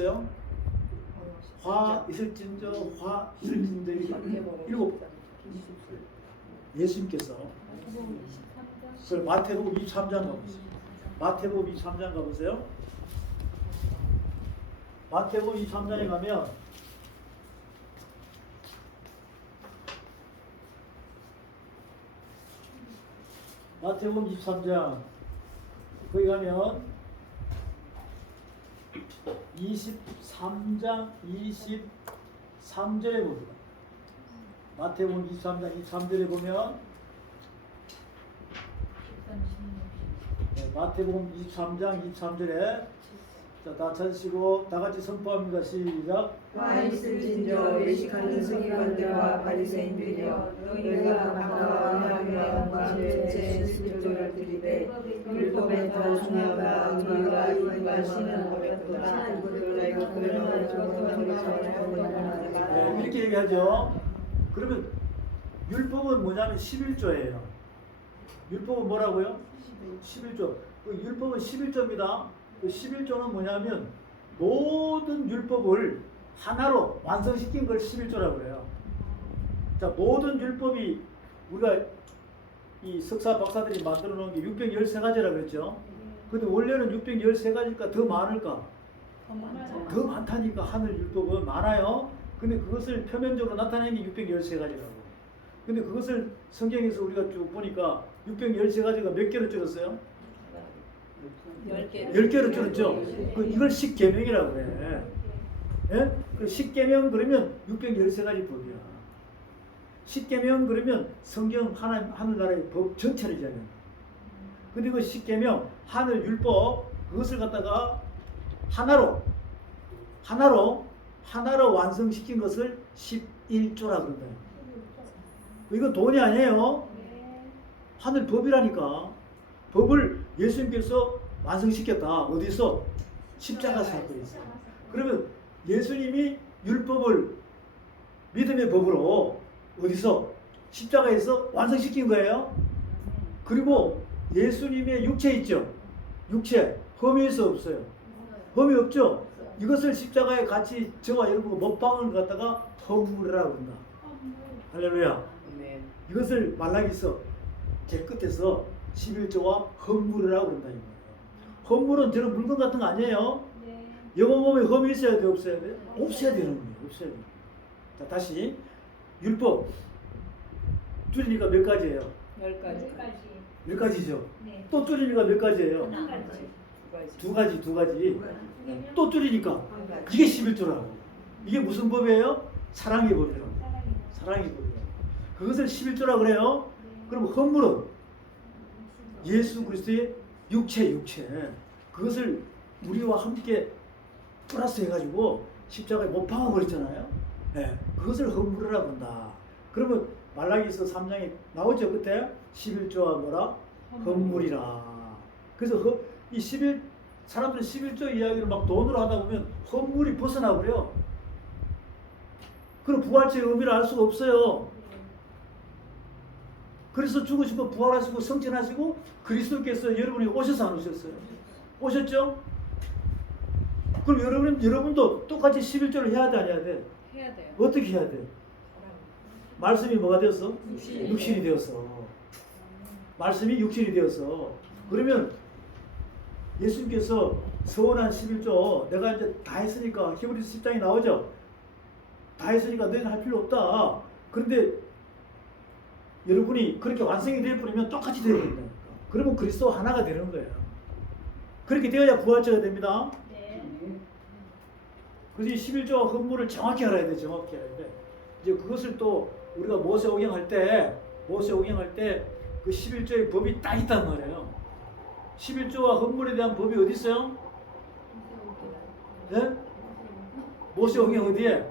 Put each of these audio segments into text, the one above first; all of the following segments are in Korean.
있어요? 화 있을진저, 화 있을진저, 일곱. 예수님께서 그걸 마태복음 23장 가보세요. 마태복음 23장 가보세요. 마태복음 23장에 가면 마태복음 23장 거기 가면 23장 23절에 봅니다. 마태복음 23장 23절에 보면 마태복음 23장 23절에 자, 다 찾으시고 다 같이 선포합니다. 시작. 화 있을진저 외식하는 서기관들과 바리새인들이여 너희가 반가워하며 마음째 스피릿을 드리되 율법에 더 중요하다 너희가 이와 신은 어렵도다 그들을 그러므로 네, 이렇게 얘기하죠. 그러면 율법은 뭐냐면 11조예요. 율법은 뭐라고요? 11조. 그 율법은 11조입니다. 그 11조는 뭐냐면 모든 율법을 하나로 완성시킨 걸 11조라고 그래요. 자, 모든 율법이 우리가 이 석사 박사들이 만들어 놓은 게 613가지라고 그랬죠. 근데 원래는 613가지니까 더 많을까? 더 많다니까. 하늘 율법은 많아요. 근데 그것을 표면적으로 나타내는 게 613가지라고. 근데 그것을 성경에서 우리가 쭉 보니까 613가지가 몇 개로 줄었어요? 10개로 줄었죠. 이걸 10계명이라고 그래. 예? 그 10계명 그러면 613가지 법이야. 10계명 그러면 성경 하늘나라의 법 전체이잖아요. 근데 그 10계명 하늘 율법 그것을 갖다가 하나로 완성시킨 것을 11조라 그런다. 이거 돈이 아니에요. 하늘 법이라니까. 법을 예수님께서 완성시켰다. 어디서? 십자가 사건에서. 그러면 예수님이 율법을 믿음의 법으로 어디서? 십자가에서 완성시킨 거예요. 그리고 예수님의 육체 있죠? 육체. 흠이 있어 없어요? 흠이 없죠? 이것을 십자가에 같이 저와 여러분 못 박은 것 갖다가 허물이라고 한다. 할렐루야. 이것을 말라기서 제 끝에서 11조와 흠물이라고 그런다. 흠물은 저런 물건 같은 거 아니에요. 영어 몸에 흠이 있어야 돼 없어야 돼? 없어야 되는 거예요. 없어야 돼. 자, 다시 율법 줄이니까 몇 가지예요? 10가지 10가지죠. 네. 또 줄이니까 몇 가지예요? 두 가지. 또 줄이니까 이게 11조라고. 이게 무슨 법이에요? 사랑의 법이라고. 사랑의 법이라고. 그것을 11조라고 그래요. 그럼 흠물은 예수 그리스도의 육체. 그것을 우리와 함께 플러스 해가지고 십자가에 못 박아버렸잖아요. 네, 그것을 흠물이라고 한다. 그러면 말라기서 3장에 나오죠. 그때 11조와 뭐라? 흠물이라. 그래서 사람들이 11조 이야기를 막 돈으로 하다 보면 흠물이 벗어나 버려. 그럼 부활체의 의미를 알 수가 없어요. 그래서 죽으시고 부활하시고 성천하시고 그리스도께서 여러분이 오셔서 안 오셨어요? 오셨죠? 그럼 여러분도 똑같이 11조를 해야 돼, 안 해야 돼? 해야 돼요. 어떻게 해야 돼? 말씀이 뭐가 되었어? 육신이 되었어. 말씀이 육신이 되었어. 그러면 예수님께서 서원한 11조 내가 이제 다 했으니까 히브리서 10장이 나오죠? 다 했으니까 너희는 할 필요 없다. 그런데 여러분이 그렇게 완성이 되어버리면 똑같이 되어야 된다니까. 그러면 그리스도 하나가 되는 거예요. 그렇게 되어야 부활체가 됩니다. 그래서 11조와 흠물을 정확히 알아야 돼. 정확히 알아야 돼. 이제 그것을 또 우리가 모세 오경할 때 그 11조의 법이 딱 있단 말이에요. 11조와 흠물에 대한 법이 어디 있어요? 네? 모세 오경 어디에?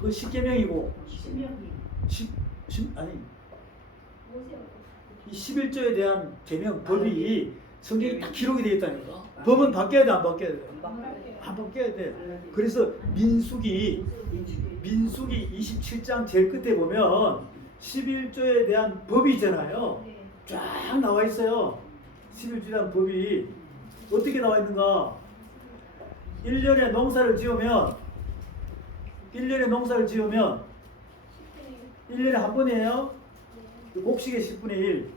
그 10계명이고 이 11조에 대한 계명 법이 성경에 딱 기록이 되어 있다니까. 법은 바뀌어야 돼, 안 바뀌어야 돼? 안 바뀌어야 돼. 그래서 민수기 27장 제일 끝에 보면 11조에 대한 법이 있잖아요. 쫙 나와 있어요. 11조에 대한 법이 어떻게 나와 있는가? 1년에 농사를 지으면 1년에 농사를 지으면 1년에 한 번이에요. 곡식의 10분의 1,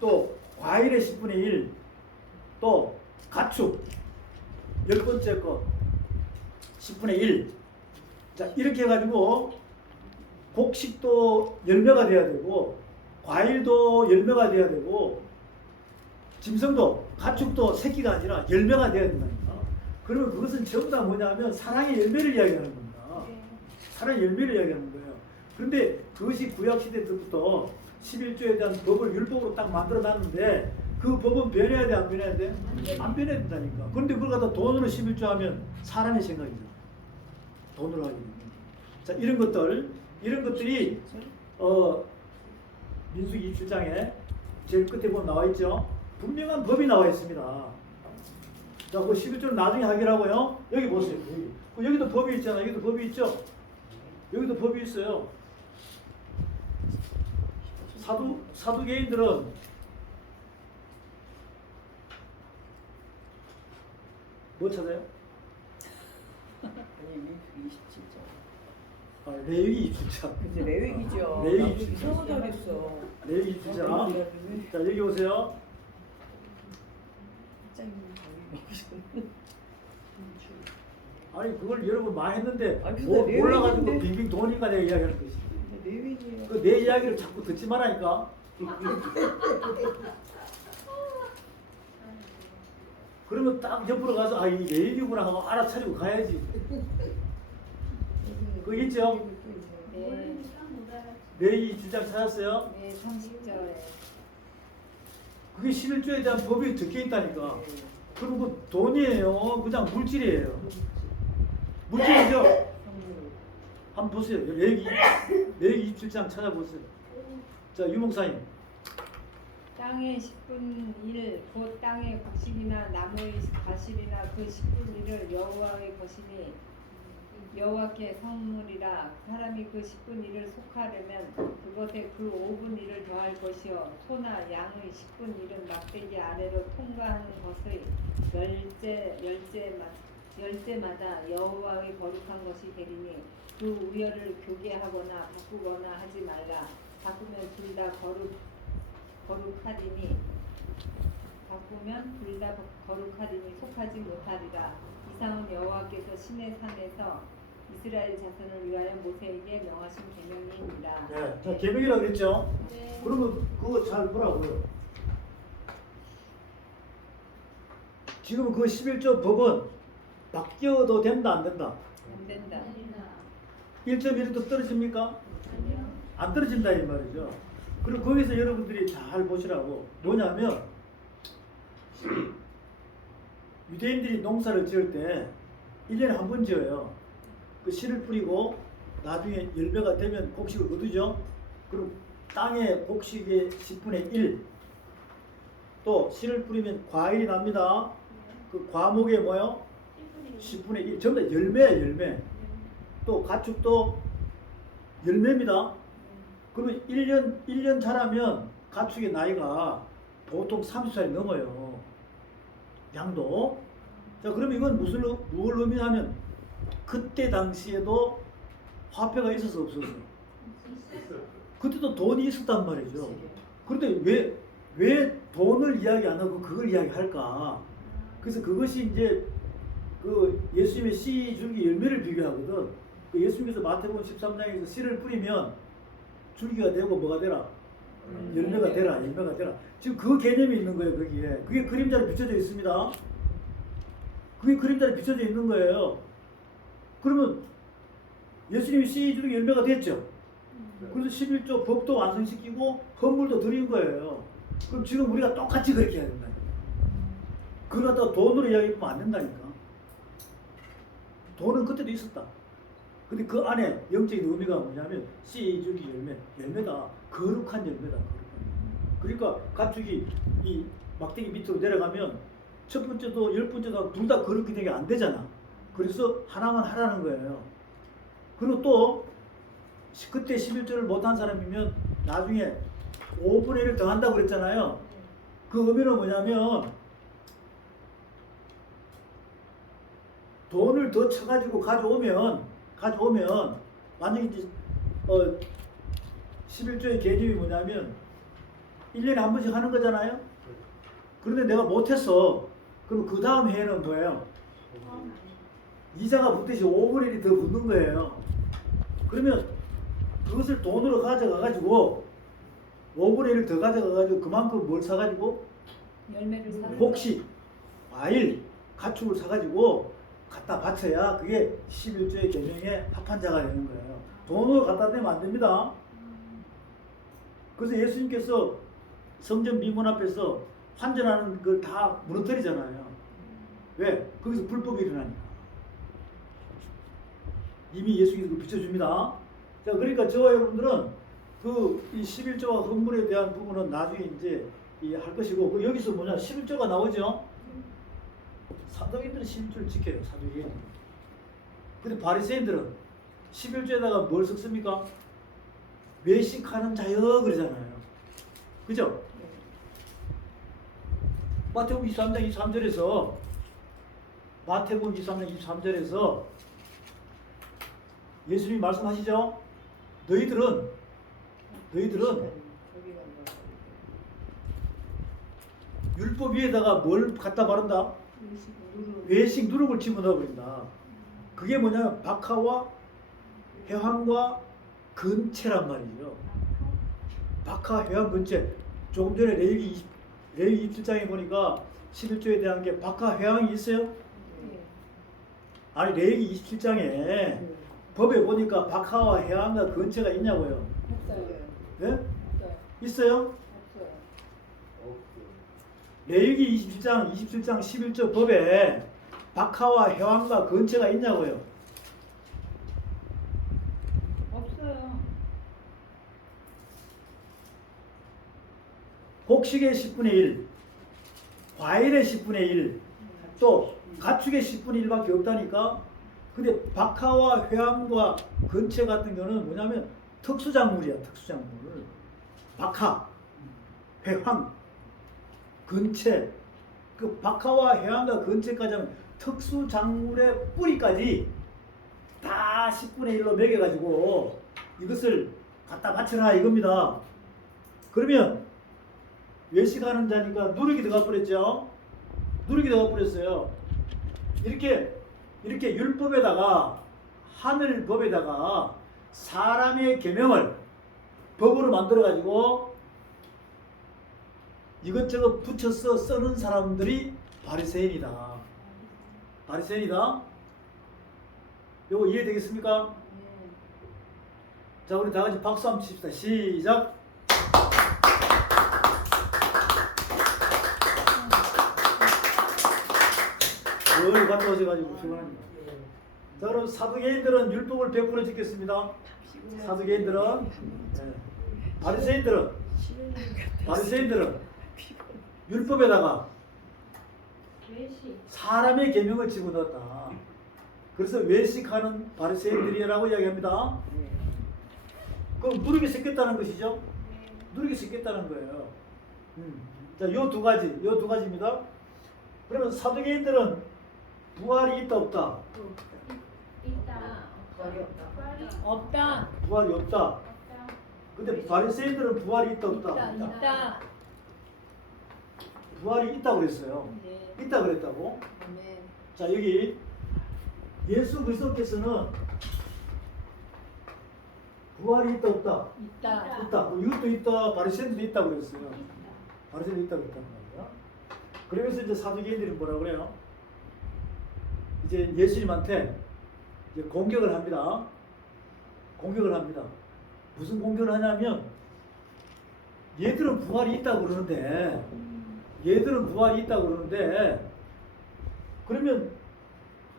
또 과일의 10분의 1, 또 가축 10번째 것 10분의 1. 자, 이렇게 해가지고 곡식도 열매가 돼야 되고 과일도 열매가 돼야 되고 짐승도 가축도 새끼가 아니라 열매가 돼야 된다니까. 그러면 그것은 전부 다 뭐냐면 사랑의 열매를 이야기하는 겁니다. 사랑의 열매를 이야기하는 거예요. 그런데 그것이 구약시대 때부터 11조에 대한 법을 율법으로 딱 만들어 놨는데 그 법은 변해야 돼, 안 변해야 돼? 안 변해야 된다니까. 그런데 그걸 갖다 돈으로 11조 하면 사람의 생각이죠. 돈으로 하기 때문에. 자, 이런 것들이 민수기 27장에 제일 끝에 보면 나와 있죠. 분명한 법이 나와 있습니다. 자, 그 11조는 나중에 하기라고요. 여기 보세요. 여기도 법이 있잖아요. 여기도 법이 있죠. 여기도 법이 있어요. 사두개인들은 뭐 찾아요? 아니 민수기 27장. 레위기 27장. 근데 레위기죠. 레위기 나도 이상하다 그랬어. 레위기 27장. 자, 여기 오세요. 아니 그걸 여러분 많이 했는데 아니, 뭐 근데 몰라가지고 레위기인데. 빙빙 도니까 내가 이야기하는 것이. 레위기예요. 그 내 이야기를 자꾸 듣지 말라니까. 그러면 딱 옆으로 가서 이 레위기구나 하고 알아차리고 가야지. 그거 있죠? 네. 레위기 7장 찾았어요? 네, 30절에. 그게 11조에 대한 법이 적혀 있다니까. 그럼 그 돈이에요. 그냥 물질이에요. 물질이죠? 한번 보세요. 레위기 27장 찾아보세요. 자, 유목사님. 땅의 10분 1, 곧 땅의 곡식이나 나무의 과실이나 그 10분 1을 여호와의 것이니 여호와께 성물이라. 사람이 그 10분 1을 속하려면 그것에 그 5분 1을 더할 것이요 소나 양의 10분 1은 막대기 아래로 통과하는 것의 열째마다 여호와의 거룩한 것이 되리니 그 우열을 교개하거나 바꾸거나 하지 말라. 바꾸면 둘 다 거룩하리니 속하지 못하리라. 이상은 여호와께서 시내 산에서 이스라엘 자손을 위하여 모세에게 명하신 계명이니라. 네. 자, 계명이라고 그랬죠? 네. 그러면 그거 잘 보라고요. 지금 그 11조 법은 바뀌어도 된다, 안 된다? 안 된다. 1.1도 떨어집니까? 안 떨어진다 이 말이죠. 그리고 거기서 여러분들이 잘 보시라고 뭐냐면 유대인들이 농사를 지을 때 1년에 한 번 지어요. 그 씨를 뿌리고 나중에 열매가 되면 곡식을 거두죠. 그럼 땅에 곡식의 10분의 1, 또 씨를 뿌리면 과일이 납니다. 그 과목에 뭐요? 10분의 1, 전부 다 열매예요, 열매. 또 가축도 열매입니다. 그러면 1년 자라면 가축의 나이가 보통 30살이 넘어요. 양도. 자, 그러면 이건 뭘 의미하면 그때 당시에도 화폐가 있어서 없었어요. 그때도 돈이 있었단 말이죠. 그런데 왜 돈을 이야기 안 하고 그걸 이야기할까? 그래서 그것이 이제 그 예수님의 씨 줄기 열매를 비교하거든. 그 예수님께서 마태복음 13장에서 씨를 뿌리면 줄기가 되고 뭐가 되라? 열매가 되라, 열매가 되라. 지금 그 개념이 있는 거예요, 거기에. 그게 그림자로 비춰져 있습니다. 그게 그림자로 비춰져 있는 거예요. 그러면 예수님이 씨 줄기 열매가 됐죠. 그래서 11조 법도 완성시키고 헌물도 드린 거예요. 그럼 지금 우리가 똑같이 그렇게 해야 된다. 그걸 갖다가 돈으로 이야기하면 안 된다니까. 돈은 그때도 있었다. 근데 그 안에 영적인 의미가 뭐냐면 씨 줄기 열매다. 거룩한 열매다. 그러니까 가축이 이 막대기 밑으로 내려가면 첫 번째도 열 번째도 둘 다 거룩히 되게 안 되잖아. 그래서 하나만 하라는 거예요. 그리고 또 그때 11조를 못한 사람이면 나중에 5분의 1을 더한다고 그랬잖아요. 그 의미는 뭐냐면 돈을 더 쳐가지고 가져오면 만약에 이제 11조의 개념이 뭐냐면 1년에 한 번씩 하는 거잖아요. 그런데 내가 못했어. 그럼 그 다음 해에는 뭐예요? 이자가 붙듯이 5분의 1이 더 붙는 거예요. 그러면 그것을 돈으로 가져가가지고 5분의 1을 더 가져가가지고 그만큼 뭘 사가지고 열매를 사는 혹시 과일, 가축을 사가지고 갖다 바쳐야 그게 11조의 계명에 합한 자가 되는 거예요. 돈으로 갖다 대면 안 됩니다. 그래서 예수님께서 성전 미문 앞에서 환전하는 걸 다 무너뜨리잖아요. 왜? 거기서 불법이 일어나니까. 이미 예수님께서 그걸 비춰줍니다. 자, 그러니까 저와 여러분들은 이 11조와 헌물에 대한 부분은 나중에 이제 할 것이고, 여기서 뭐냐, 11조가 나오죠? 사도인들은 11조를 지켜요, 사도인들. 근데 바리새인들은 11조에다가 뭘 섞습니까? 외식하는 자여 그러잖아요. 그죠? 마태복음 23장 23절에서 예수님이 말씀하시죠? 너희들은 율법 위에다가 뭘 갖다 바른다? 외식 누룩을 집어넣어 버린다. 그게 뭐냐면 박하와 회황과 근체란 말이죠. 박하, 회황, 근체. 조금 전에 레위기 27장에 보니까 11조에 대한 게 박하, 회황이 있어요? 아니 레위기 27장에 법에 보니까 박하와 회황과 근체가 있냐고요. 없어요. 네? 없어요. 있어요? 없어요. 레위기 27장 11조 법에 박하와 회황과 근체가 있냐고요. 없어요. 곡식의 10분의 1, 과일의 10분의 1, 또 가축의 10분의 1밖에 없다니까. 근데 박하와 회황과 근체 같은 경우는 뭐냐면 특수작물이야, 특수작물. 박하, 회황, 근체. 그 박하와 회황과 근체까지 하면 특수작물의 뿌리까지 다 10분의 1로 매겨가지고 이것을 갖다 바쳐라 이겁니다. 그러면 외식하는 자니까 누룩이 들어가 버렸죠. 누룩이 들어가 버렸어요. 이렇게 율법에다가 하늘법에다가 사람의 계명을 법으로 만들어 가지고 이것저것 붙여서 쓰는 사람들이 바리새인이다. 바리새인이다. 요거 이해되겠습니까? 자, 우리 다 같이 박수 한번 칩시다. 시작. 늘 갔다 오셔가지고 피곤합니다. 자, 그럼 사두개인들은 율법을 100% 지켰습니다. 사두개인들은, 네. 바리새인들은 율법에다가 사람의 계명을 집어넣었다. 그래서 외식하는 바리새인들이라고 이야기합니다. 그럼 누룩이 섞였다는 것이죠? 누룩이 섞였다는 거예요. 자, 요 두 가지입니다. 그러면 사두개인들은 부활이 있다 없다? 있다. 없다. 부활이 없다. 근데 바리새인들은 부활이 있다 없다? 있다. 부활이 있다고 그랬어요. 네. 있다 그랬다고? 네. 자, 여기 예수 그리스도께서는 부활이 있다 없다? 있다. 있다. 이것도 있다. 바리새인들도 있다 그랬어요. 바리새인도 있다 그랬단 말이야. 그러면서 이제 사두개인들이 뭐라 그래요? 이제 예수님한테 이제 공격을 합니다. 무슨 공격을 하냐면 얘들은 부활이 있다고 그러는데 그러면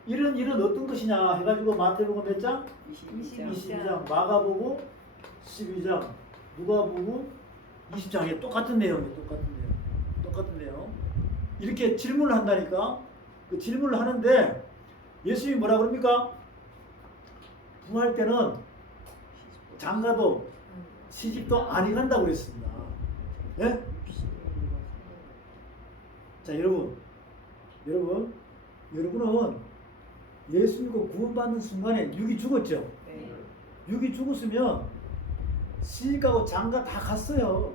이런 일은 어떤 것이냐 해가지고 마태복음 몇 장? 22장, 마가복음 12장, 누가복음 20장에 똑같은 내용. 이렇게 질문을 한다니까. 그 질문을 하는데 예수님이 뭐라 그럽니까? 부활 때는 장가도 시집도 안 간다고 그랬습니다. 예? 여러분은 예수 믿고 구원받는 순간에 육이 죽었죠. 네. 육이 죽었으면 시집가고 장가 다 갔어요.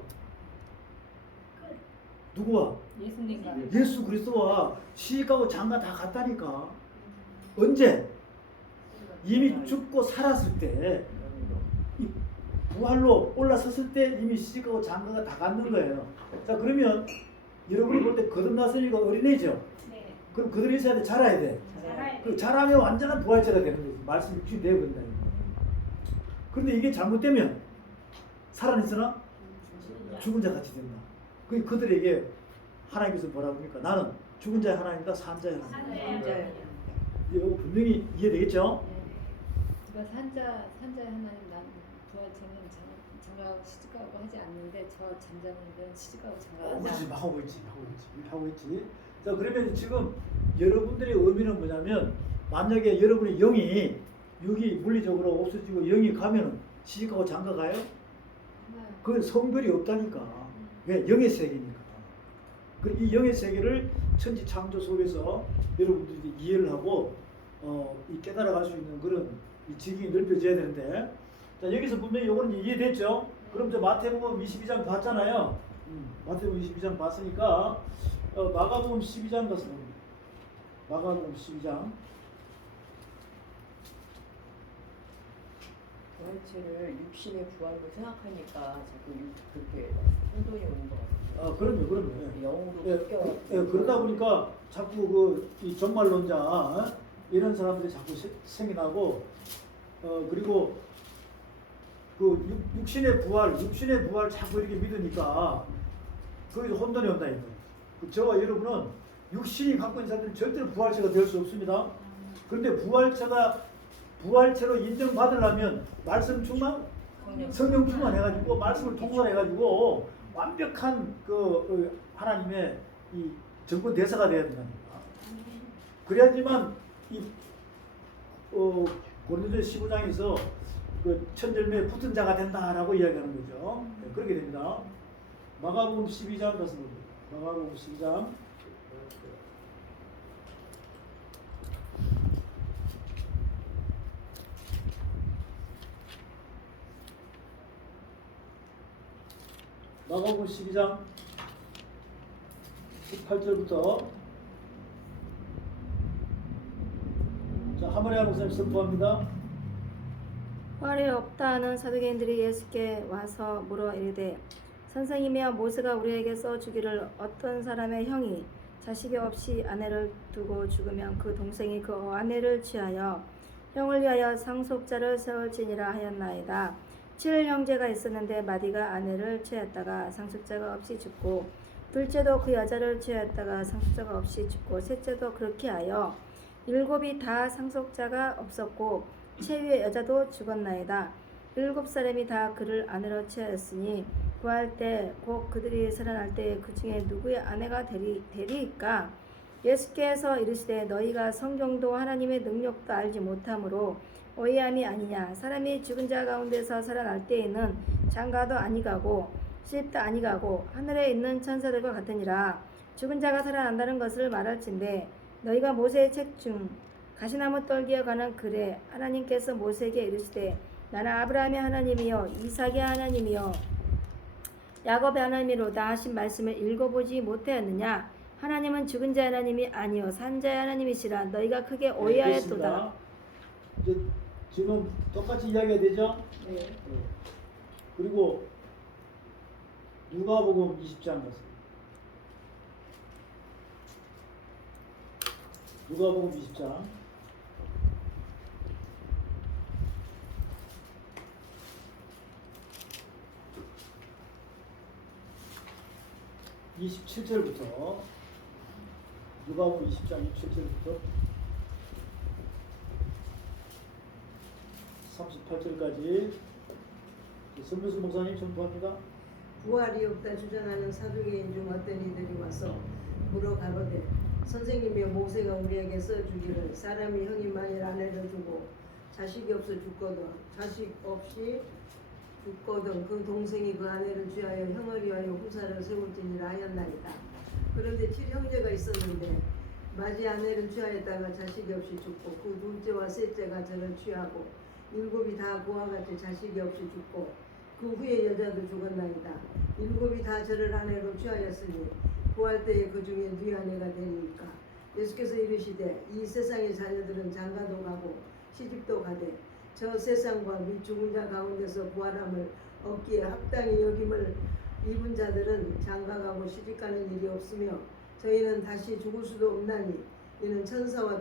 누구와? 예수님과 예수 그리스도와 시집가고 장가 다 갔다니까. 언제? 이미 죽고 살았을 때, 이 부활로 올라섰을 때 이미 시집가고 장가가 다 갔는 거예요. 자, 그러면 여러분이 볼 때 거듭났으니까 어린애죠. 네. 그럼 그들이 있어야 돼, 자라야 돼. 잘할 그 자라면 완전한 부활자가 되는 거지. 말씀 육신이 되어버린다. 그런데 이게 잘못되면 살아있으나 죽은 자 같이 된다. 그들에게 하나님께서 뭐라고 합니까? 나는 죽은 자의 하나님이다, 산 자의 하나님. 네. 이거 분명히 이해되겠죠? 그러니까 산자의 하나님 난 부활체는 장가하고 시집가고 하지 않는데 저 잠자는 건 시집가고 장가하지 그렇지, 않는 하고 있지. 자, 그러면 지금 여러분들의 의미는 뭐냐면, 만약에 여러분의 영이 육이 물리적으로 없어지고 영이 가면은 시집가고 장가 가요? 그건 성별이 없다니까. 왜? 영의 세계니까. 이 영의 세계를 천지 창조 속에서 여러분들이 이해를 하고 이 깨달아갈 수 있는 그런 이 지경이 넓혀져야 되는데, 자, 여기서 분명히 요거는 이해됐죠? 그럼 저 마태복음 22장 봤잖아요. 마태복음 22장 봤으니까 마가복음 12장 가서 봅니다. 마가복음 12장. 부활체를 육신의 부활로 생각하니까 자꾸 그렇게 혼돈이 오는 것 같아요. 그럼요. 영으로 예, 바뀌어. 그러다 보니까 자꾸 이 종말론자 이런 사람들이 자꾸 생겨나고, 그리고 그 육신의 부활 자꾸 이렇게 믿으니까 거기서 혼돈이 온다 이거. 저와 여러분은 육신이 갖고 있는 사람들은 절대로 부활체가 될 수 없습니다. 그런데 부활체로 인정받으려면 말씀 충만, 성령 충만해가지고 말씀을 통달해가지고 완벽한 그 하나님의 이 정권 대사가 되어야 된답니다. 그래야지만 이 고린도서 15장에서 그 천절매에 붙은 자가 된다라고 이야기하는 거죠. 네, 그렇게 됩니다. 마가복음 12장 가서 봅니다. 마가복음 12장. 마가복음 12장 18절부터 자, 하모니아 목사님 선포합니다. 부활이 없다 하는 사두개인들이 예수께 와서 물어 이르되 선생이며 모세가 우리에게 써주기를 어떤 사람의 형이 자식이 없이 아내를 두고 죽으면 그 동생이 그 아내를 취하여 형을 위하여 상속자를 세울지니라 하였나이다. 7형제가 있었는데 마디가 아내를 취하였다가 상속자가 없이 죽고 둘째도 그 여자를 취하였다가 상속자가 없이 죽고 셋째도 그렇게 하여 7이 다 상속자가 없었고 최후의 여자도 죽었나이다. 7사람이 다 그를 아내로 취하였으니 구할 때 곧 그들이 살아날 때 그 중에 누구의 아내가 되리이까? 예수께서 이르시되 너희가 성경도 하나님의 능력도 알지 못함으로 오해함이 아니냐. 사람이 죽은 자 가운데서 살아날 때에는 장가도 아니가고 시집도 아니가고 하늘에 있는 천사들과 같으니라. 죽은 자가 살아난다는 것을 말할진대 너희가 모세의 책 중 가시나무 떨기에 관한 글에 하나님께서 모세에게 이르시되 나는 아브라함의 하나님이요 이삭의 하나님이요 야곱의 하나님이로다 하신 말씀을 읽어보지 못하였느냐. 하나님은 죽은 자의 하나님이 아니요 산 자의 하나님이시라. 너희가 크게 오해하였도다. 이제 지금 똑같이 이야기가 되죠? 네. 그리고 누가복음 20장 가서 누가복음 20장 27절부터 누가복음 20장 27절부터 38절까지 선교수 목사님 전부합니다. 부활이 없다 주장하는 사두개인 중 어떤 이들이 와서 물어 가로되 선생님이여 모세가 우리에게 써주기를 사람이 형이 만일 아내를 두고 자식이 없어 죽거든 자식 없이 죽거든 그 동생이 그 아내를 취하여 형을 위하여 후사를 세울지니라 하였나이다. 그런데 7형제가 있었는데 맞이 아내를 취하였다가 자식이 없이 죽고 그 둘째와 셋째가 저를 취하고 일곱이 다 그와 같이 자식이 없이 죽고 그 후에 여자도 죽었나이다. 일곱이 다 저를 아내로 취하였으니 구할 때에 그 중에 네 아내가 되리이까. 예수께서 이르시되 이 세상의 자녀들은 장가도 가고 시집도 가되 저 세상과 및 죽은 자 가운데서 부활함을 얻기에 합당히 여김을 입은 자들은 장가가고 시집가는 일이 없으며 저희는 다시 죽을 수도 없나니 이는 천사와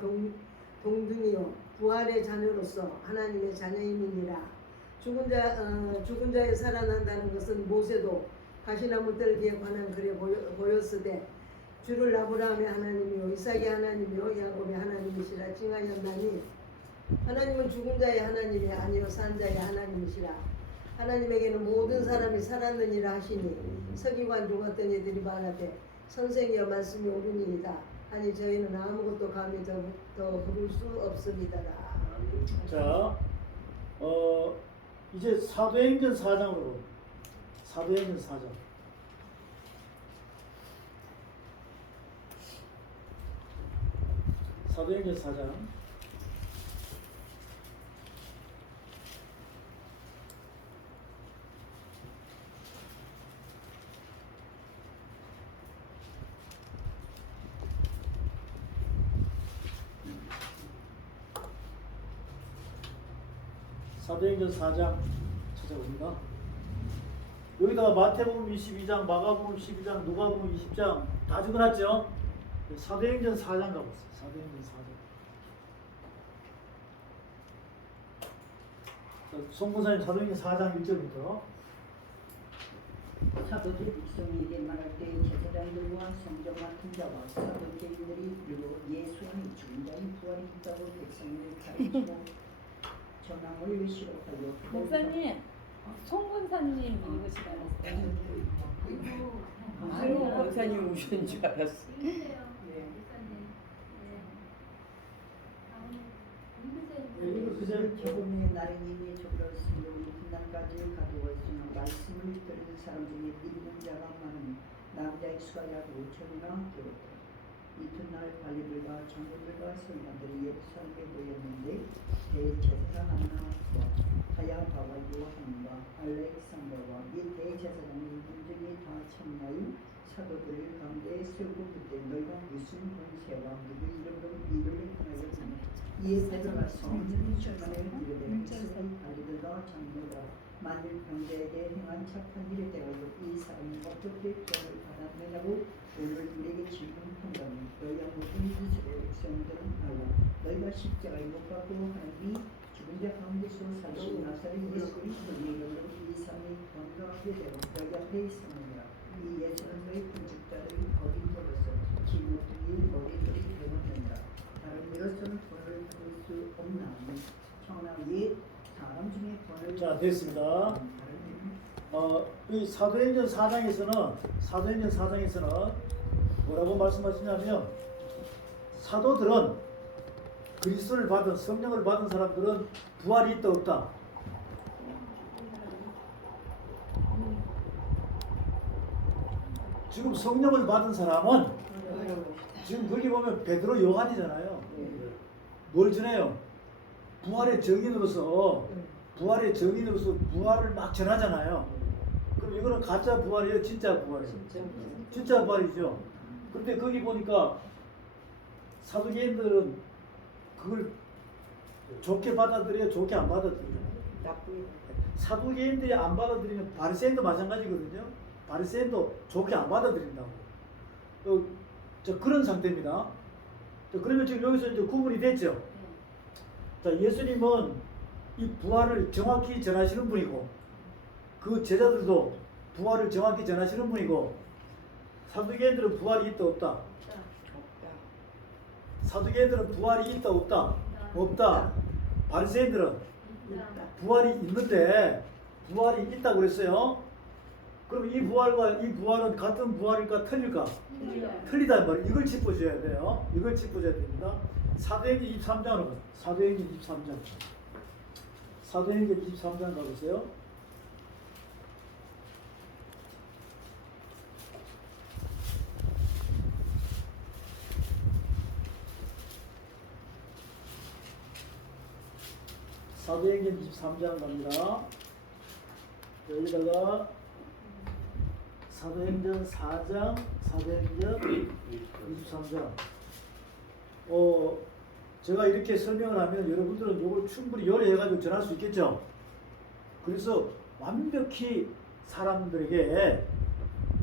동등이요 부활의 자녀로서 하나님의 자녀임이니라. 죽은 자에 살아난다는 것은 모세도 가시나무 떨기에 관한 글에 보였으되 주를 아브라함의 하나님이요 이삭의 하나님이요 야곱의 하나님이시라 칭하였나니 하나님은 죽은 자의 하나님이 아니요 산 자의 하나님이시라. 하나님에게는 모든 사람이 살았느니라 하시니 서기관 죽었던 이들이 말하되 선생이여 말씀이 옳으니이다 아니 저희는 아무것도 감히 더 부를 수 없으리다라. 자, 이제 사도행전 4장으로 사도행전 4장. 사도행전 4장. 사도행전 4장 찾아봅니다. 여기다가 마태복음 22장, 마가복음 12장, 누가복음 20장 다 적어놨죠? 사도행전 4장 가보세요. 사도행전 4장. 송문사님 사도행전 4장 1절부터. 사도들 백성에게 말할 때 제사장들과 성경 같은 자와 사도계인들이 이르고 예수는 죽은 자의 부활이 있다고 백성을 가르치고 전함을 시록하여 목사님, 송근사님 읽으시지 않았어요? 아니 권사님 오신 줄 알았어. 조금의 나를 이미 적었으며 끝난까지 가두어 있으나 말씀을 들은 사람 중에 믿는 자가 많은 남자의 수가 약 5천이나 되었다. 이튿날 관리들과 장로들과 서기관들이 예루살렘에 모였는데 대제사장 안나와 가야바와 요한과 알렉산더와 및 대제사장이 민중이 다 참나이 사도들 가운데 세우고 그때 너희가 무슨 권세와 누구 이름으로 일을 행하였느냐. 이에 베드로가 성전의 중간에 이르되 이스라엘 관리들과 장로가 만일 형제에게 행한 착한 일에 대하여 이 사람이 어떻게 구원을 받았느냐고 오늘 우리에게 질문한다면 너희가 모든 이스라엘 백성들은 알라. 너희가 십자가에 못 박고 하나님이 죽은 자 가운데서 살신 나사렛 예수 그리스도의 이름으로 이 사람이 건강하게 되고 너희 앞에 있으느니라. 이 예수는 너희 군직자를 어린 돌로서 기모등이 머리들이 되었느니라. 다른 이로서는 돈을 받을 수 없나니 청나의 사람 중에 돈을 자, 됐습니다. 이 사도행전 4장에서는 뭐라고 말씀하시냐면 사도들은 그리스도를 받은 성령을 받은 사람들은 부활이 있다 없다. 지금 성령을 받은 사람은 지금 거기 보면 베드로 요한이잖아요. 뭘 전해요? 부활의 증인으로서 부활을 막 전하잖아요. 그럼 이거는 가짜 부활이에요? 진짜 부활이에요? 진짜 부활이죠. 그런데 거기 보니까 사도계인들은 그걸 좋게 받아들여요? 좋게 안 받아들여요? 사도계인들이 안 받아들이면 바리새인도 마찬가지거든요. 바리새인도 좋게 안 받아들인다고. 그런 상태입니다. 그러면 지금 여기서 이제 구분이 됐죠. 자, 예수님은 이 부활을 정확히 전하시는 분이고, 그 제자들도 부활을 정확히 전하시는 분이고, 사두개인들은 부활이 있다 없다. 사두개인들은 부활이 있다 없다. 없다. 바리새인들은 부활이 있는데 부활이 있다고 그랬어요. 그럼 이 부활과 이 부활은 같은 부활일까 틀릴까? 틀리단 말이에요. 이걸 짚어줘야 돼요. 이걸 짚어줘야 됩니다. 사도행전 23장으로 가세요. 사도행전 23장. 사도행전 23장 가보세요. 사도행전 23장 갑니다. 여기다가 사도행전 4장, 사도행전 23장. 제가 이렇게 설명을 하면 여러분들은 이걸 충분히 요리해가지고 전할 수 있겠죠. 그래서 완벽히 사람들에게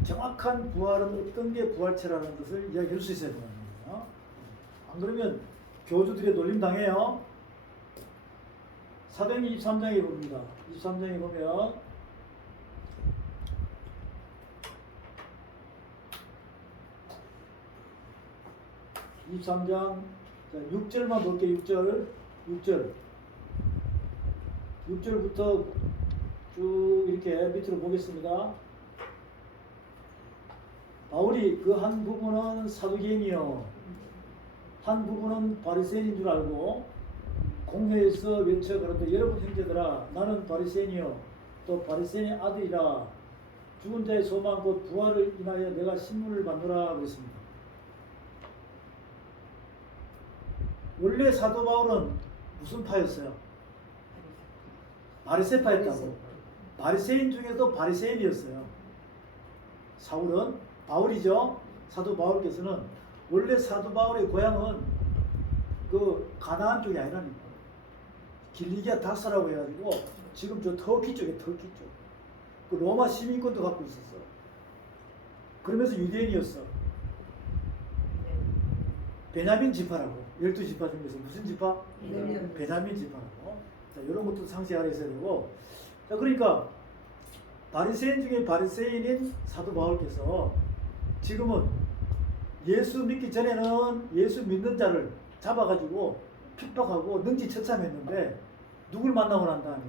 정확한 부활은 어떤 게 부활체라는 것을 이야기할 수 있어야 됩니다. 안 그러면 교주들의 놀림 당해요. 사도행전 23장에 봅니다. 23장에 보면 (23장) 6절만 볼게요. 6절부터 쭉 이렇게 밑으로 보겠습니다. 바울이 그 한 부분은 사두개인이요 한 부분은 바리새인인 줄 알고 공회에서 외쳐 가로되 여러분 형제들아 나는 바리새인이요 또 바리새인의 아들이라 죽은 자의 소망 곧 부활을 인하여 내가 신문을 받노라 그랬습니다. 원래 사도 바울은 무슨 파였어요? 바리새파였다고. 바리새인 중에도 바리새인이었어요. 사울은 바울이죠. 사도 바울께서는 원래 사도 바울의 고향은 그 가나안 쪽이 아니라니까. 길리기아 다사라고 해가지고 지금 저 터키 쪽에 터키 쪽. 그 로마 시민권도 갖고 있었어. 그러면서 유대인이었어. 베냐민 지파라고. 12지파 중에서 무슨 지파? 베냐민 지파라고. 자, 이런 것도 상세히 알아야 되고. 자, 그러니까 바리새인 중에 바리새인인 사도 바울께서 지금은 예수 믿기 전에는 예수 믿는 자를 잡아가지고 핍박하고 능지처참했는데 누굴 만나고 난 다음에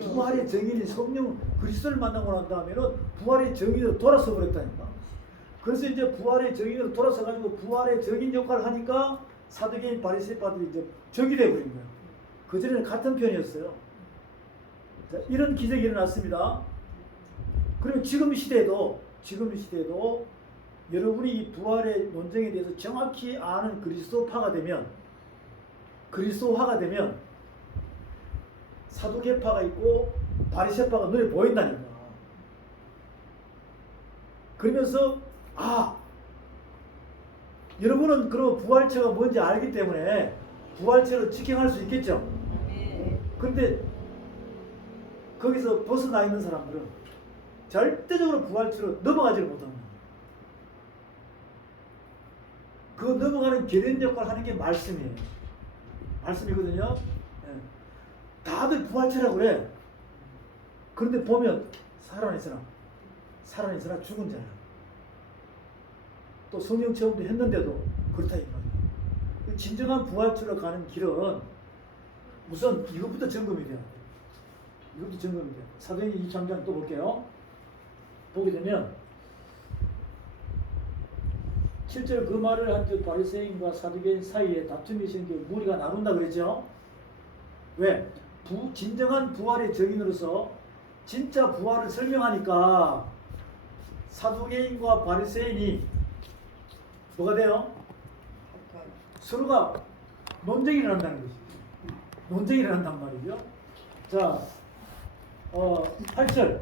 부활의 정인인 성령 그리스도를 만나고 난 다음에는 부활의 정인으로 돌아서 버렸다니까. 그래서 이제 부활의 정인으로 돌아서 가지고 부활의 정인 역할을 하니까 사두개인 바리새파들이 이제 적이 되어버린 거예요. 그전에는 같은 편이었어요. 자, 이런 기적이 일어났습니다. 그리고 지금 시대에도 여러분이 이 부활의 논쟁에 대해서 정확히 아는 그리스도파가 되면 사두개파가 있고 바리새파가 눈에 보인다니까. 그러면서 여러분은 그럼 부활체가 뭔지 알기 때문에 부활체로 직행할 수 있겠죠. 근데 거기서 벗어나 있는 사람들은 절대적으로 부활체로 넘어가지를 못합니다. 그 넘어가는 계된 역할을 하는 게 말씀이에요. 말씀이거든요. 다들 부활체라고 그래. 그런데 보면 살아있으나 죽은 자야. 또 성령 체험도 했는데도 그렇다 이 말이에요. 진정한 부활체로 가는 길은 우선 이것부터 점검이 돼요. 사도행전 23장 또 볼게요. 보게 되면 7절 그 말을 한즉 바리새인과 사두개인 사이에 다툼이 생겨 무리가 나눈다 그랬죠. 왜? 진정한 부활의 정인으로서 진짜 부활을 설명하니까 사두개인과 바리새인이 뭐가 돼요? 서로가 논쟁이 일어난다는 거지. 논쟁이 일어난단 말이죠. 자, 8절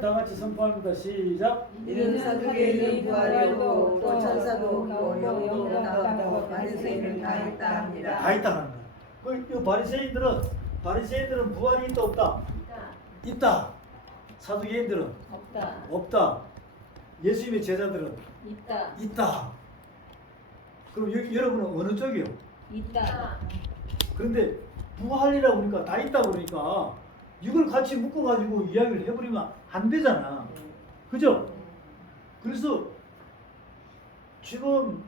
다 같이 선포합니다. 시작. 이는 사두개인은 부활이 없고 또 천사도 없고 영도 없다고 바리새인은 다 있다 합니다. 다 있다 하는 거야. 그 바리새인들은 부활이 있다 없다? 있다. 사두개인들은 없다. 예수님의 제자들은 있다. 그럼 여러분은 어느 쪽이요? 있다. 그런데 부활이라고 그러니까 다 있다고 그러니까 이걸 같이 묶어가지고 이야기를 해버리면 안 되잖아. 그죠? 그래서 지금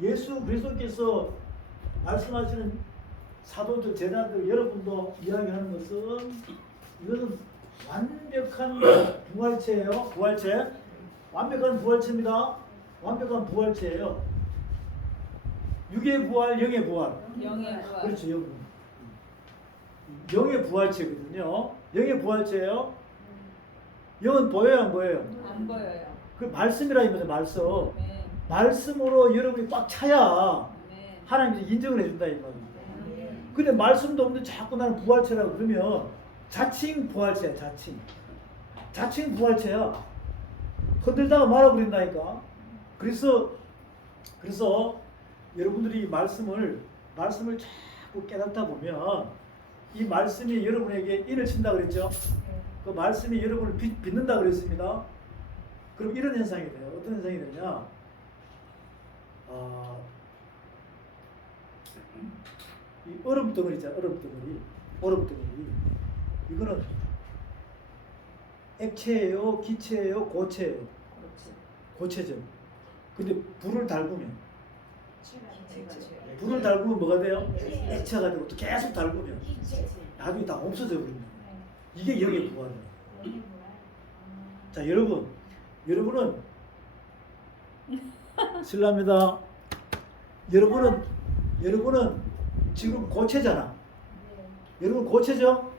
예수 그리스도께서 말씀하시는 사도들, 제자들, 여러분도 이야기하는 것은 이것은 완벽한 부활체예요. 부활체. 완벽한 부활체입니다. 완벽한 부활체예요. 육의 부활, 영의 부활. 그렇죠, 영의 부활체거든요. 영의 부활체예요. 영은 보여요, 안 보여요? 안 보여요. 그 말씀이라 이거죠, 말씀. 네. 말씀으로 여러분이 꽉 차야 네. 하나님이 인정을 해준다 이 말이에요. 근데 말씀도 없는데 자꾸 나는 부활체라고 그러면 자칭 부활체야, 자칭 부활체야. 흔들다가 말아버린다니까. 그래서 여러분들이 말씀을 자꾸 깨닫다 보면 이 말씀이 여러분에게 인을 친다 그랬죠. 그 말씀이 여러분을 빚는다 그랬습니다. 그럼 이런 현상이 돼요. 어떤 현상이 되냐? 이 얼음 덩어리 있잖아. 얼음 덩어리. 이거는 액체예요, 기체예요, 고체예요. 고체죠. 근데 불을 달구면 뭐가 돼요? 액체가 되고 또 계속 달구면 나중에 다 없어져 버립니다. 이게 영의 부활이에요. 자, 여러분은 실례합니다. 여러분은 지금 고체잖아. 여러분 고체죠?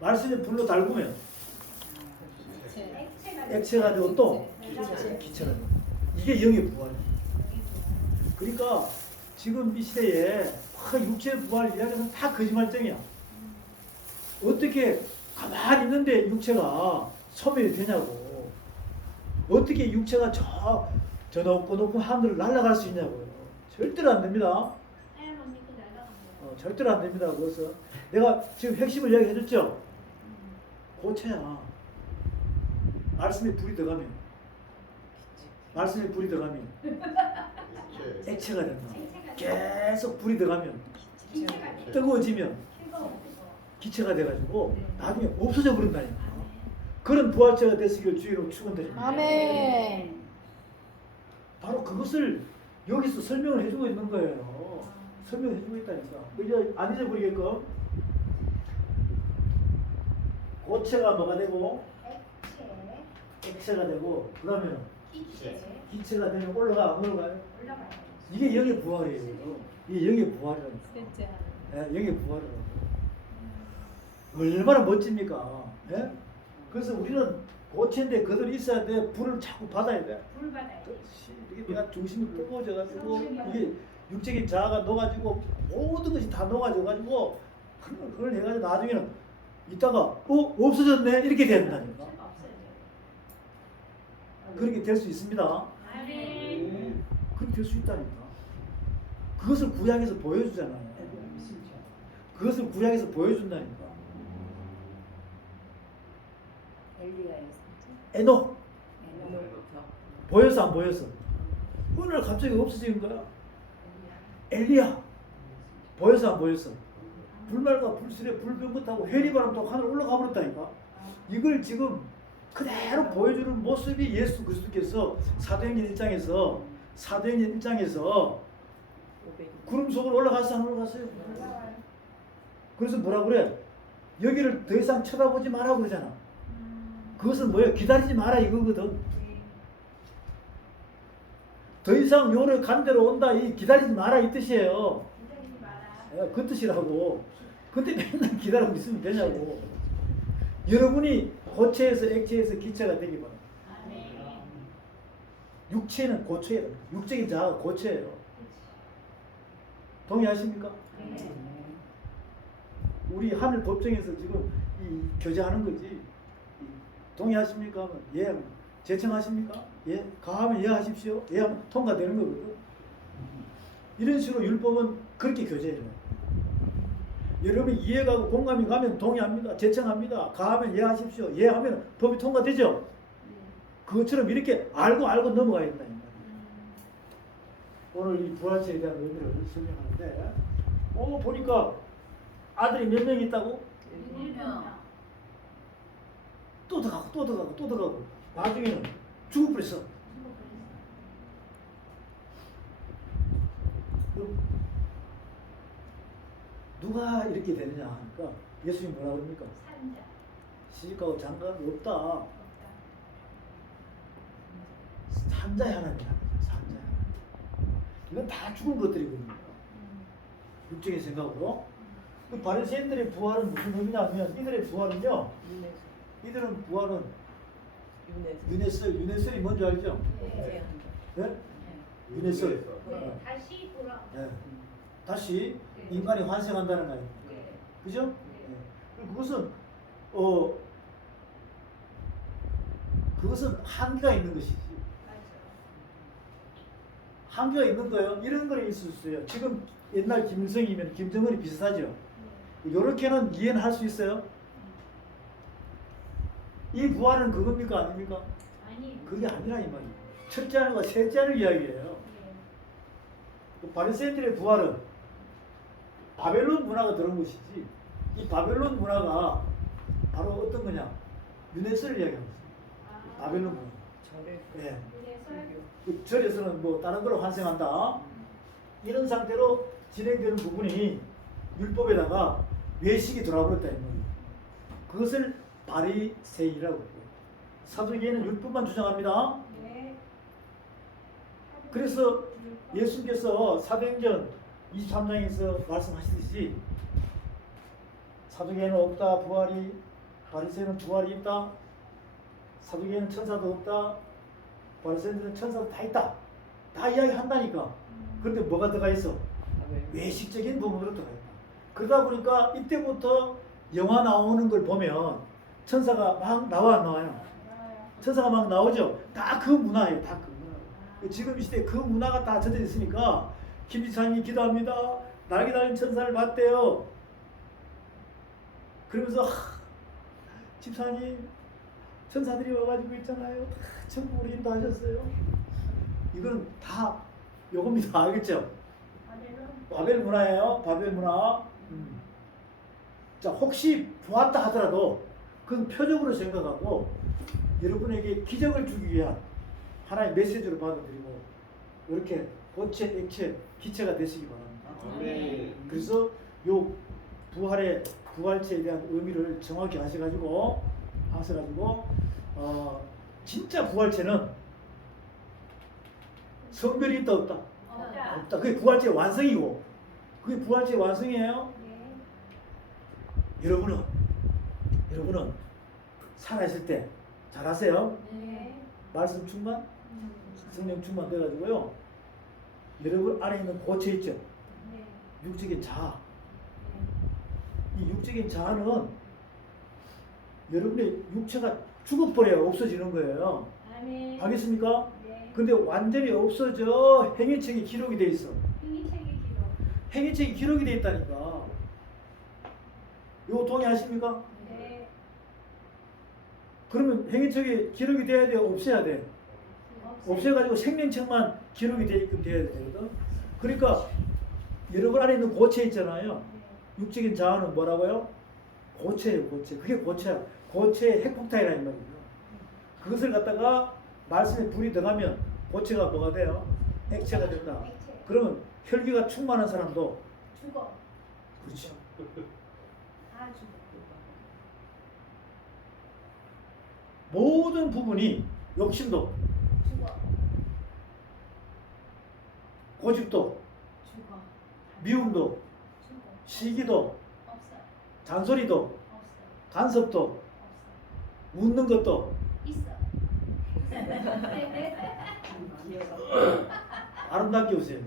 말씀이 불로 달구면 액체가 되고 또 기체가 되고 이게 영의 부활이에요. 그러니까 지금 이 시대에 육체 부활 이야기는 다 거짓말쟁이야. 어떻게 가만히 있는데 육체가 소멸이 되냐고. 어떻게 육체가 저 높고 하늘을 날아갈 수 있냐고요. 절대로 안 됩니다. 절대로 안 됩니다. 그것은 내가 지금 핵심을 이야기해 줬죠. 고체야. 말씀에 불이 들어가면 액체가 된다. 계속 불이 들어가면 뜨거워지면 기체가 돼가지고 나중에 없어져 버린다니까. 그런 부활체가 되시길 주의로 축원드립니다. 아멘. 바로 그것을 여기서 설명을 해주고 있는 거예요. 설명해주고 있다니까. 이제 안 잊어버리게끔 고체가 뭐가 되고 액체가 되고 그러면 기체가 되면 올라가 안 올라가요? 이게 영의 부활이에요. 이게 영의 부활이라니까. 예, 영의 부활이라고. 얼마나 멋집니까? 예? 그래서 우리는 고체인데 그들이 있어야 돼. 불을 자꾸 받아야 돼. 이게 내가 중심이 뜨거워져가지고 이게 육적인 자아가 녹아지고 모든 것이 다 녹아져가지고 그걸 해가지고 나중에는 이따가 없어졌네 이렇게 된다니까. 그렇게 될 수 있습니다. 그렇게 될 수 있다니까. 그것을 구약에서 보여주잖아요. 그것을 구약에서 보여준다니까. 에녹 보였어 안 보였어? 어느 날 갑자기 없어지는 거야. 엘리야 보였어 안 보였어? 불말과 불술에 불병긋하고 회리바람 타고 하늘 올라가 버렸다니까. 이걸 지금 그대로 보여주는 모습이 예수 그리스도께서 사도행전 1장에서 구름 속으로 올라갔어 안 올라갔어요? 그래서 뭐라 그래? 여기를 더 이상 쳐다보지 마라 그러잖아. 그것은 뭐예요? 기다리지 마라 이거거든. 더 이상 요를 간 대로 온다 이 기다리지 마라 이 뜻이에요. 그 뜻이라고. 근데 맨날 기다리고 있으면 되냐고. 여러분이 고체에서 액체에서 기체가 되기 바랍니다. 육체는 고체예요. 육적인 자아가 고체예요. 동의하십니까? 우리 하늘 법정에서 지금 이 교제하는 거지. 동의하십니까? 하면 예. 제청하십니까? 예. 가하면 예 하십시오. 예 하면 통과되는 거거든. 이런 식으로 율법은 그렇게 교제해요. 여러분이 이해가고 공감이 가면 동의합니다. 제청합니다. 가하면 예 하십시오. 예 하면 법이 통과되죠? 그것처럼 이렇게 알고 넘어가야 된다니까. 오늘 이 부활체에 대한 의미를 설명하는데 보니까 아들이 몇 명 있다고? 1명. 또 들어가고 나중에는 죽어버렸어. 누가 이렇게 되느냐 하니까 예수님이 뭐라고 합니까? 시집가고 장가가 없다. 산자의 하나님이야. 산자의 하나님. 이건 다 죽은 것들이거든요. 육적인 생각으로. 그 바리새인들의 부활은 무슨 의미냐면 이들의 부활은요. 이들은 부활은 유네슬이 뭔지 알죠? 네? 유네슬. 다시 돌아. 네. 다시 네. 인간이 환생한다는 거예요. 네. 그죠? 네. 네. 그것은 한계가 있는 것이지. 맞아. 한계가 있는 거예요. 이런 거는 있을 수 있어요. 지금 옛날 김일성이면 김정은이 비슷하죠. 이렇게는 이해는 할 수 있어요. 이 부활은 그겁니까 아닙니까? 아니. 그게 아니라 이 말이에요. 첫째 하늘과 셋째 하늘 이야기예요. 네. 그 바리새인들의 부활은 바벨론 문화가 들어온 것이지. 이 바벨론 문화가 바로 어떤 거냐? 유네스를 이야기하고 있어요. 바벨론 문화. 절에 예. 그래서 그 절에서는 뭐 다른 걸로 환생한다. 이런 상태로 진행되는 부분이 율법에다가 외식이 들어와버렸다 이 말이에요. 그것을 바리새인이라고 해요. 사두개인은 율법만 주장합니다. 네. 그래서 예수님께서 사도행전 23장에서 말씀하시듯이 사두개인은 없다 부활이, 바리새인은 부활이 있다, 사두개인은 천사도 없다, 바리새인들은 천사도 다 있다, 다 이야기한다니까. 그런데 뭐가 들어가 있어? 외식적인 부분으로 들어가 있다. 그러다 보니까 이때부터 영화 나오는 걸 보면 천사가 막 나와 안 나와요? 천사가 막 나오죠. 다 그 문화예요. 다 그 문화. 지금 이 시대에 그 문화가 다 젖어 있으니까 김지찬이 기도합니다. 날개 달린 천사를 봤대요. 그러면서 집사님 천사들이 와가지고 있잖아요. 천국으로 인도하셨어요. 이건 다 요겁니다. 알겠죠? 바벨 문화예요. 바벨 문화. 자, 혹시 보았다 하더라도 그건 표적으로 생각하고 여러분에게 기적을 주기 위한 하나의 메시지로 받아들이고 이렇게 고체, 액체, 기체가 되시기 바랍니다. 그래서 요 부활체에 대한 의미를 정확히 아셔가지고 진짜 부활체는 성별이 있다 없다? 없다. 그게 부활체 완성이고 그게 부활체 완성이에요. 여러분은 살아있을 때 잘하세요. 말씀 충만, 성령 충만 돼가지고요. 여러분 안에 있는 고체 있죠. 육적인 자아. 이 육적인 자아는 여러분의 육체가 죽어버려야 없어지는 거예요. 알겠습니까? 근데 완전히 없어져 행위책이 기록이 돼 있어. 행위책이 기록이 돼 있다니까. 이거 동의하십니까? 그러면 행위책이 기록이 돼야 돼? 없애야 돼? 없애가지고 생명책만 기록이 되게끔 돼야 되거든. 그러니까 여러분 안에 있는 고체 있잖아요. 육적인 자아는 뭐라고요? 고체예요, 고체. 그게 고체야. 고체의 핵폭탄이라는 말이에요. 그것을 갖다가 말씀에 불이 들어가면 고체가 뭐가 돼요? 액체가 된다. 그러면 혈기가 충만한 사람도 죽어. 그렇죠. 다 죽어. 모든 부분이 욕심도, 죽어. 고집도, 죽어. 미움도, 죽어. 시기도, 없어. 잔소리도, 없어. 간섭도, 없어. 웃는 것도 있어. 아름답게 웃어요.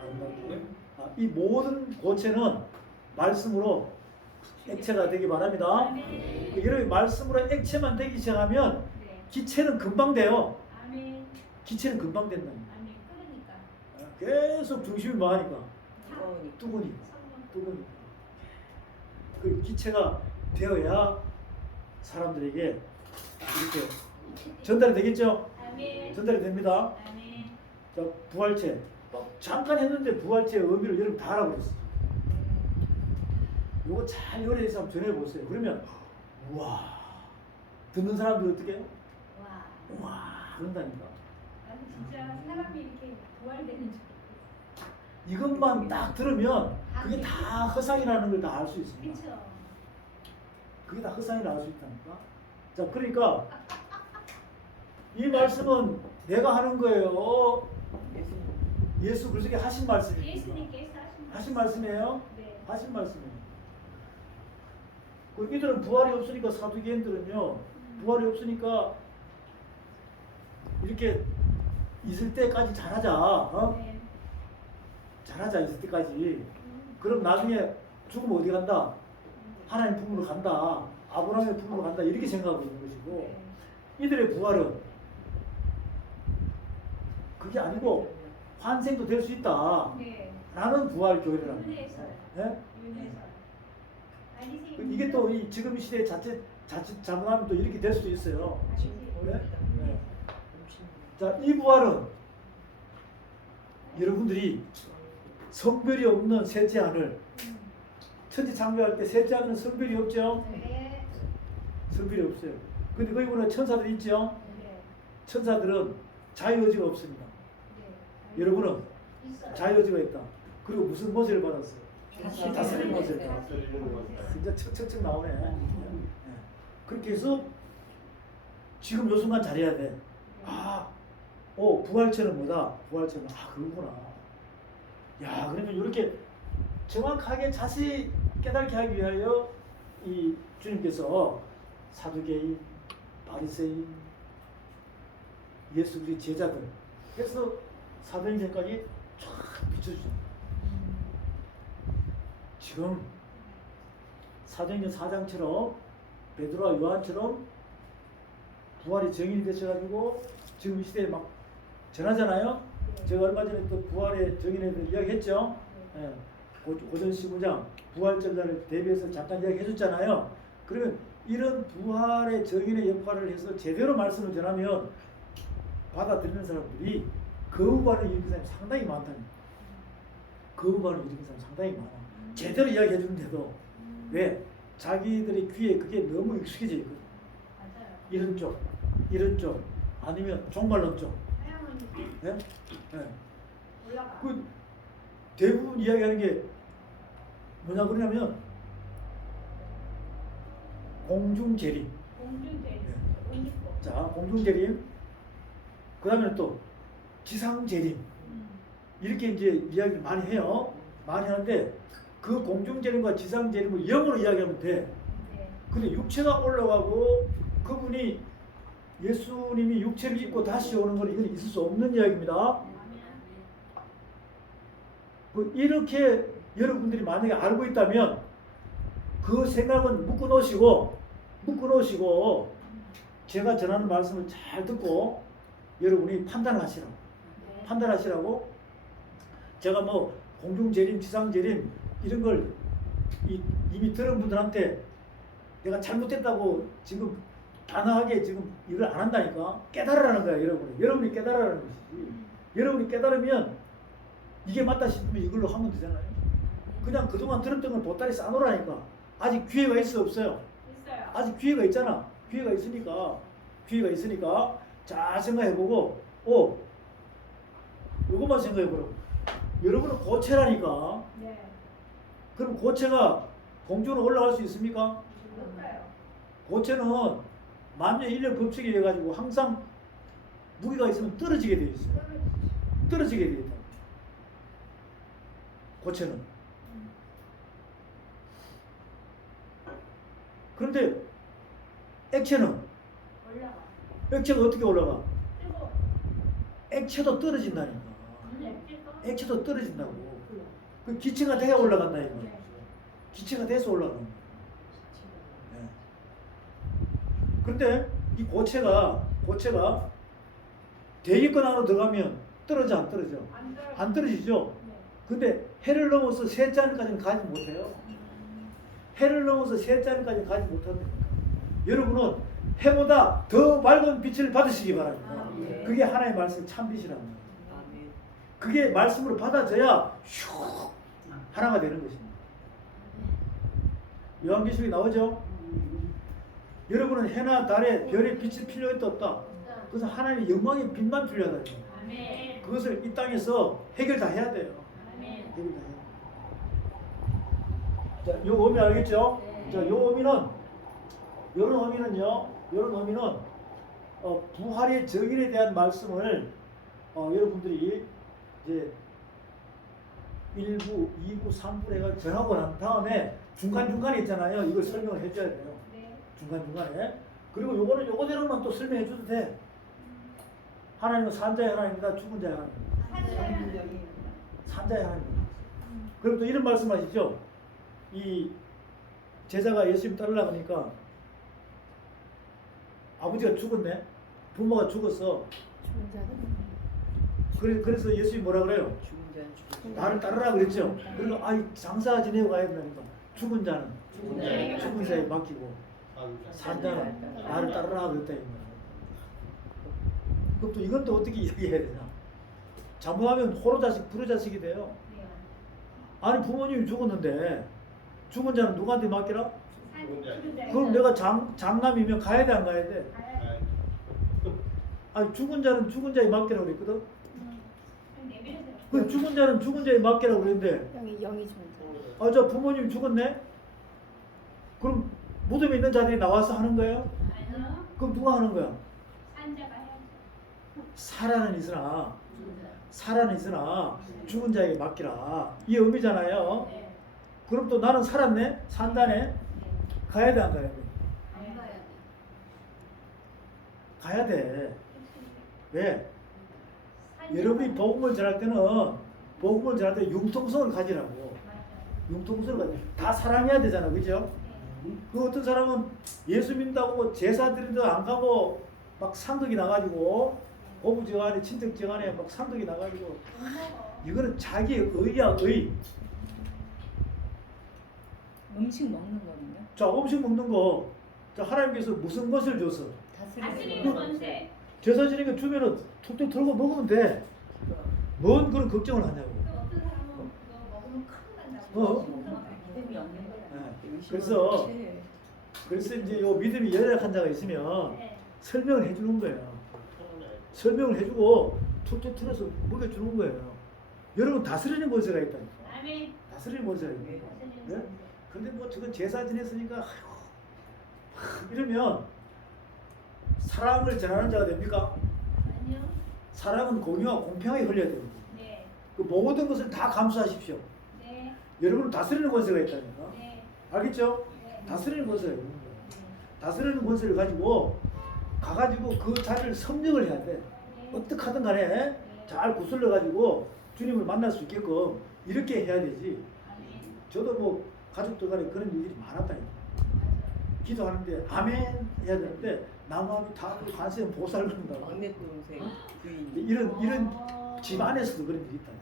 아름답게. 이 모든 고체는 말씀으로 액체가 되기 바랍니다. 여러분이 말씀으로 액체만 되기 시작하면 네. 기체는 금방 돼요. 아멘. 기체는 금방 된다. 아멘. 그러니까. 계속 중심이 뭐하니까? 뜨거우니까. 뜨거우니까. 그 기체가 되어야 사람들에게 이렇게 전달이 되겠죠? 아멘. 전달이 됩니다. 아멘. 자, 부활체. 잠깐 했는데 부활체의 의미를 여러분 다 알아버렸어요. 요거 잘 요리해서 한번 전해보세요. 그러면 우와, 듣는 사람들 어떻게 해요? 와. 우와 그런다니까. 나는 진짜 사람이 이렇게 부활되는 줄. 이것만 딱 들으면 그게 다 허상이라는 걸 다 알 수 있습니다. 그렇죠. 그게 다 허상이라 알 수 있다니까. 자, 그러니까 이 말씀은 내가 하는 거예요. 예수 그리스도께 하신 말씀입니다. 예수님께서 하신 말씀이에요. 네. 하신 말씀이에요. 그 이들은 부활이 없으니까 사두개인들은요. 부활이 없으니까 이렇게 있을 때까지 잘하자. 어? 네. 잘하자 있을 때까지. 그럼 나중에 죽으면 어디 간다? 하나님 품으로 간다. 아브라함의 품으로 간다. 이렇게 생각하고 있는 것이고, 이들의 부활은 그게 아니고 환생도 될 수 있다. 네. 라는 부활 교회라는 거예요. 윤회설. 예? 윤회설. 아니지. 이게 또 이 지금 이 시대에 자칫 잘못하면 또 이렇게 될 수도 있어요. 아니지. 네? 윤회설. 자, 이 부활은 여러분들이 성별이 없는 셋째 하늘, 천지 창조할 때 셋째 하늘은 성별이 없죠? 네. 성별이 없어요. 근데 거기 보면 천사들 있죠? 네. 천사들은 자유의지가 없습니다. 네. 여러분은 있어요. 자유의지가 있다. 그리고 무슨 모세를 받았어요? 다스림 모세를 네. 받았어요. 진짜 척척척 나오네. 네. 그렇게 해서 지금 요 순간 잘해야 돼. 부활체는 뭐다? 부활체는 그거구나. 야, 그러면 이렇게 정확하게 자세히 깨닫게 하기 위하여 이 주님께서 사두개인, 바리새인, 예수 그리스도의 제자들, 그래서 사도행전까지 쫙 비춰주잖아요. 지금 사도행전 4장처럼 베드로와 요한처럼 부활이 정인이 되셔가지고 지금 이 시대에 막 전하잖아요. 제가 얼마 전에 또 부활의 정인에 대해서 이야기했죠. 예. 고전 15장 부활절자를 대비해서 잠깐 이야기해줬잖아요. 그러면 이런 부활의 정인의 역할을 해서 제대로 말씀을 전하면 받아들이는 사람들이 거부반을 일으키는 사람이 상당히 많다니. 거부반을 일으키는 사람이 상당히 많아. 제대로 이야기해주는데도 왜? 자기들의 귀에 그게 너무 익숙해져 있거든. 맞아요. 이런 쪽, 아니면 종말론 쪽. 하양은 네? 네. 올라가. 그 대부분 이야기하는 게 뭐냐 그러냐면 공중재림. 공중대. 네. 올리고. 자, 공중재림. 그 다음에 또 지상재림. 이렇게 이제 이야기를 많이 해요. 많이 하는데 그 공중재림과 지상재림을 영어로 이야기하면 돼. 네. 근데 육체가 올라가고 그분이 예수님이 육체를 입고 다시 오는 건 이건 있을 수 없는 이야기입니다. 이렇게 여러분들이 만약에 알고 있다면 그 생각은 묶어놓으시고 제가 전하는 말씀을 잘 듣고 여러분이 판단하시라고. 네. 판단하시라고. 제가 뭐 공중재림, 지상재림 이런 걸 이미 들은 분들한테 내가 잘못됐다고 지금 단호하게 지금 이걸 안 한다니까. 깨달으라는 거야, 여러분이. 여러분이 깨달으라는 것이지. 여러분이 깨달으면 이게 맞다 싶으면 이걸로 하면 되잖아요. 그냥 그동안 들었던 걸 보따리 싸놓으라니까. 아직 기회가 있어, 없어요? 있어요. 아직 기회가 있잖아. 기회가 있으니까 잘 생각해보고 요것만 생각해보라고. 여러분은 고체라니까. 네. 그럼 고체가 공중으로 올라갈 수 있습니까? 못가요. 고체는 만유인력 법칙에 의해 가지고 항상 무게가 있으면 떨어지게 돼 있어요. 떨어지게 돼 있다. 고체는. 그런데 액체는 올라가. 액체가 어떻게 올라가? 뜨거. 액체도 떨어진다니까. 액체도 떨어진다고. 그 기체가 돼야 올라간다 이거. 네. 기체가 돼서 올라가는 거야. 네. 그런데 이 고체가 대기권 안으로 들어가면 떨어져 안 떨어져? 안 떨어져. 안 떨어지죠. 네. 근데 해를 넘어서 셋째 하늘까지는 가지 못해요. 해를 넘어서 셋째 하늘까지는 가지 못합니다. 여러분은 해보다 더 밝은 빛을 받으시기 바랍니다. 네. 그게 하나의 말씀 참빛이라는 거예요. 아멘. 그게 말씀으로 받아져야 슉 하나가 되는 것입니다. 요한계시록에 나오죠? 여러분은 해나 달에 별의 빛이 필요할 때 없다. 그래서 하나님의 영광의 빛만 필요하다. 아멘. 그것을 이 땅에서 해결 다 해야 돼요. 아멘. 해결 다 해야 돼요. 자, 요 의미 알겠죠? 네. 자, 요 의미는 부활의 정인에 대한 말씀을 여러분들이 이제 1부, 2부, 3부 해가 전하고 난 다음에 중간중간에 있잖아요. 이걸 설명을 해줘야 돼요. 네. 중간중간에. 그리고 요거는 요거대로만 또 설명해 줘도 돼. 하나님은 산 자의 하나님이다, 죽은 자의 하나님. 사자야. 산자의 하나님. 그럼 또 이런 말씀하시죠. 이 제자가 예수님 따르려고 하니까 아버지가 죽었네. 부모가 죽었어. 죽은 자는 그래서 예수님이 뭐라 그래요? 죽은 자는 죽은 자. 나를 따르라 그랬죠. 그리고 장사 지내고 가야 된다니까. 죽은 자는 죽은 자에 맡기고 산 자는 나를 따르라 그랬다 이 말이야. 그럼 또 이건 또 어떻게 이야기해야 되냐? 잘못하면 호로자식 불효자식이 돼요. 아니 부모님이 죽었는데 죽은 자는 누구한테 맡기라? 그럼 내가 장남이면 가야 돼 안 가야 돼? 아니 죽은 자는 죽은 자에 맡기라고 그랬거든. 그 죽은 자는 죽은 자에 맡기라고 그랬는데 영이 죽은 자. 저 부모님 죽었네? 그럼 무덤에 있는 자들이 나와서 하는 거예요? 그럼 누가 하는 거야? 살아는 있으나 죽은 자에게 맡기라. 이 의미잖아요. 그럼 또 나는 살았네? 산다네? 가야 돼 안 가야 돼? 가야 돼. 왜? 여러분이 복음을 전할 때는 융통성을 가지라고. 융통성을 가지. 다 사랑해야 되잖아, 그죠? 그 어떤 사람은 예수 믿는다고 제사 드리도 안 가고 막 상극이 나가지고 고부지간에 친척지간에 막 상극이 나가지고 이거는 자기의 의야 의. 음식 먹는 거는요? 자 음식 먹는 거. 자 하나님께서 무슨 것을 줬어? 다스리는 건데. 제사 지니까 주면은 툭툭 털고 먹으면 돼. 뭔 그런 걱정을 하냐고. 그래서 이제 요 믿음이 연약한 자가 있으면 설명을 해주는 거예요. 설명을 해주고 툭툭 틀어서 먹여주는 거예요. 여러분 다스리는 권세가 있다니까. 다스리는 권세가 있는 거예요. 네? 근데 뭐 저건 제사 지냈으니까 아이고 이러면 사랑을 전하는 자가 됩니까? 사랑은 공유와 공평하게 흘려야 됩니다. 그 모든 것을 다 감수하십시오. 여러분은 다스리는 권세가 있다니까. 알겠죠? 다스리는 권세가 있는 거예요. 다스리는 권세를 가지고 가가지고 그 자리를 섭렵을 해야 돼. 어떻게 하든 간에 잘 구슬러 가지고 주님을 만날 수 있게끔 이렇게 해야 되지. 저도 뭐 가족들 간에 그런 일들이 많았다니까. 기도하는데 아멘 해야 되는데 나무함이 다 관세음 보살 그런다고. 막내 동생 부인. 이런 집 안에서도 그런 일이 있다.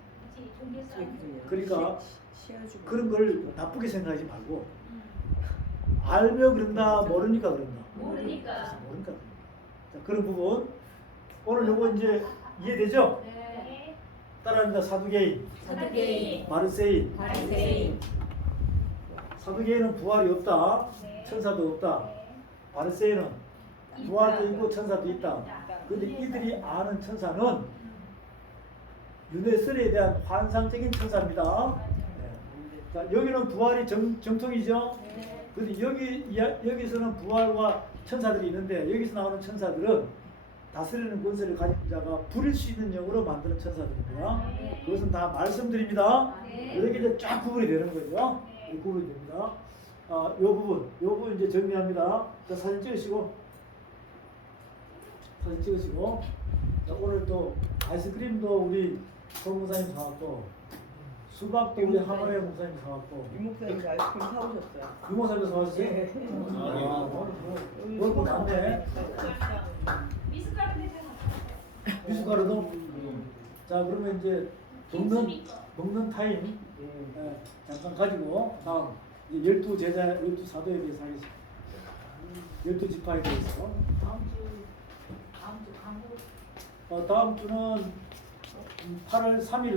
그러니까 시아주고 그런 걸 나쁘게 생각하지 말고 알며 그런다 모르니까 그런다. 모르니까. 자, 그런 부분 오늘 요거 이제 이해되죠? 따라합니다. 사두개인, 바르세인. 사두개인은 부활이 없다. 천사도 없다. 바르세인은 부활도 있고 천사도 있다. 근데 이들이 아는 천사는 유네스리에 대한 환상적인 천사입니다. 네. 자, 여기는 부활이 정통이죠. 근데 여기서는 부활과 천사들이 있는데 여기서 나오는 천사들은 다스리는 권세를 가진 자가 부릴 수 있는 영으로 만드는 천사들입니다. 그것은 다 말씀드립니다. 이렇게 이제 쫙 구분이 되는 거죠. 구분이 됩니다. 요 부분 이제 정리합니다. 자, 사진 찍으시고. 자, 오늘 또 아이스크림도 우리 송 목사님 사왔고, 수박도 우리 하모네 목사님 사왔고. 유 목사님 아이스크림 사오셨어요. 유 목사님도 사왔어요? 네. 오늘 뭐 많네. 미숫가루도? 자, 그러면 이제 먹는 타임 잠깐 가지고 다음 이제 12 사도에 대해서 하겠습니다. 12지파에 대해서. 다음 주는 8월 3일 날